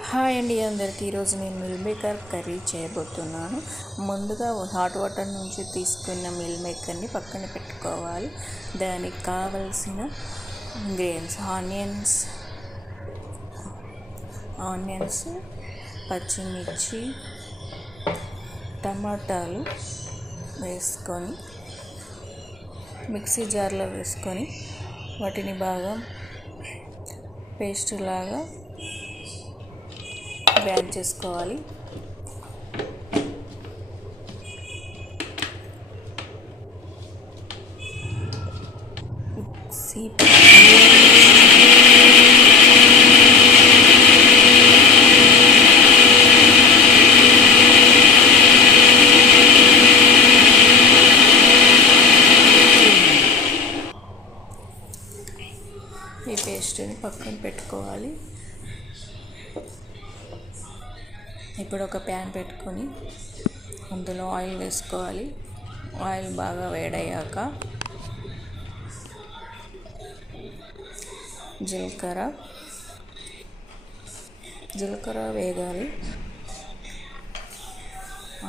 Hi అండి అందరికీ. ఈరోజు నేను మిల్ మేకర్ కర్రీ చేయబోతున్నాను. ముందుగా హాట్ వాటర్ నుంచి తీసుకున్న మిల్ మేకర్ని పక్కన పెట్టుకోవాలి. దానికి కావలసిన ఇంగ్రీడియంట్స్ ఆనియన్స్, పచ్చిమిర్చి, టమాటాలు వేసుకొని మిక్సీ జార్లో వేసుకొని వాటిని బాగా పేస్ట్ లాగా గ్రైండ్ చేసుకోవాలి. ఈ పేస్ట్ని పక్కన పెట్టుకోవాలి. ఇప్పుడు ఒక ప్యాన్ పెట్టుకొని అందులో ఆయిల్ వేసుకోవాలి. ఆయిల్ బాగా వేడయ్యాక జీలకర్ర వేగాలి.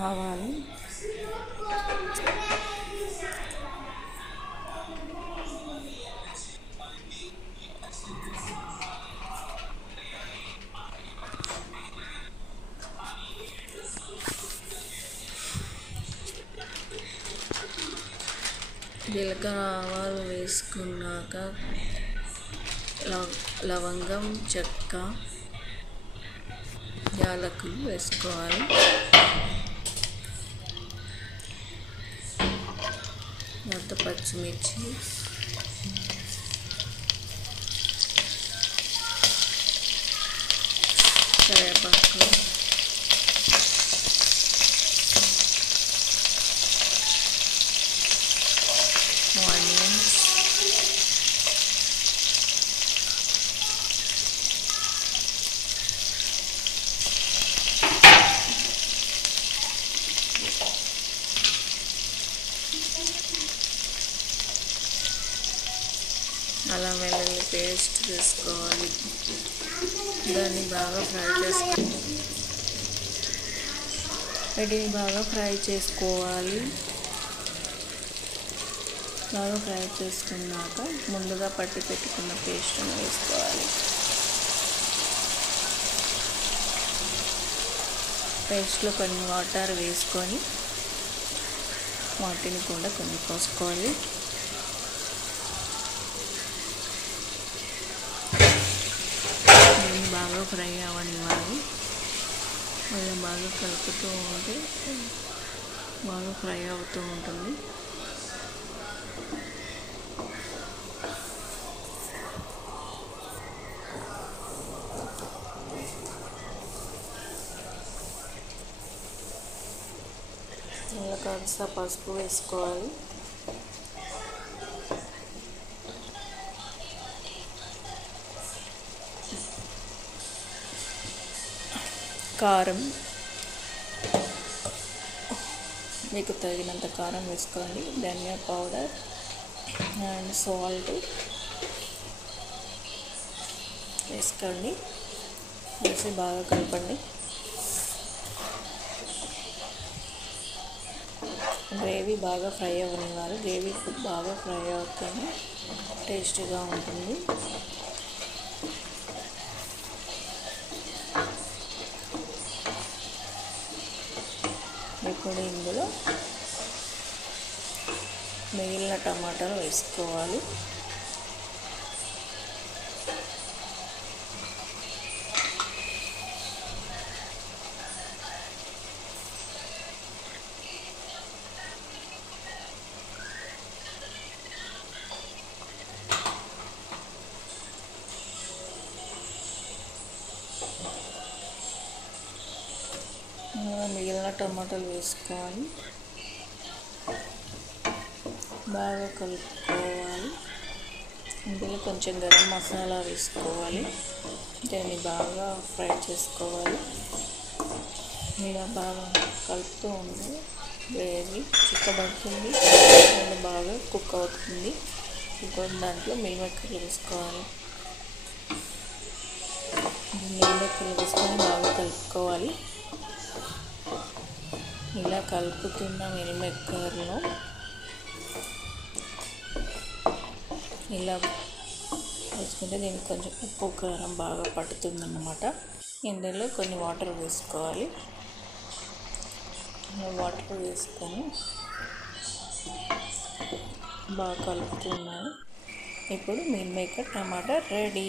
ఆవాలు, ఆవాలు వేసుకున్నాక లవంగం, చెక్క, యాలకులు వేసుకోవాలి. తర్వాత పచ్చిమిర్చి, కరివేపాకు, ఆనియన్స్, అల్లం వెల్లుల్లి పేస్ట్ వేసుకోవాలి. దాన్ని బాగా ఫ్రై చేసుకోవాలి. బాగా ఫ్రై చేసుకున్నాక ముందుగా పట్టి పెట్టుకున్న పేస్ట్ని వేసుకోవాలి. పేస్ట్లో కొన్ని వాటర్ వేసుకొని వాటిని కూడా కొన్ని పోసుకోవాలి. దీన్ని బాగా ఫ్రై అవ్వనివ్వాలి. అలా బాగా కలుపుతూ ఉంటే బాగా ఫ్రై అవుతూ ఉంటుంది. ఇలా కాస్త పసుపు వేసుకోవాలి. కారం, మీకు తగినంత కారం వేసుకోండి. ధనియా పౌడర్ అండ్ సాల్ట్ వేసుకోండి. వేసి బాగా కలపండి. గ్రేవీ బాగా ఫ్రై అవ్వనివ్వాలి. గ్రేవీ బాగా ఫ్రై అవుతూనే టేస్టీగా ఉంటుంది. ఇప్పుడు ఇందులో మిగిలిన టమాటాలు వేసుకోవాలి. మిగిలిన టమాటాలు వేసుకోవాలి. బాగా కలుపుకోవాలి. ఇందులో కొంచెం గరం మసాలా వేసుకోవాలి. దాన్ని బాగా ఫ్రై చేసుకోవాలి. ఇలా బాగా కలుపుతూ ఉంటే గ్రేవీ చిక్కబడుతుంది, బాగా కుక్ అవుతుంది. ఇప్పుడు దాంట్లో మిల్ మేకర్లు వేసుకోవాలి. మీల్ మేకర్లు వేసుకొని బాగా కలుపుకోవాలి. ఇలా కలుపుతున్న మీల్ మేకర్లో ఇలా వేసుకుంటే దీనికి కొంచెం ఉప్పు కారం బాగా పడుతుందన్నమాట. ఇందులో కొన్ని వాటర్ వేసుకోవాలి. వాటర్ వేసుకొని బాగా కలుపుతున్నాను. ఇప్పుడు మీల్ మేకర్ టమాటా రెడీ.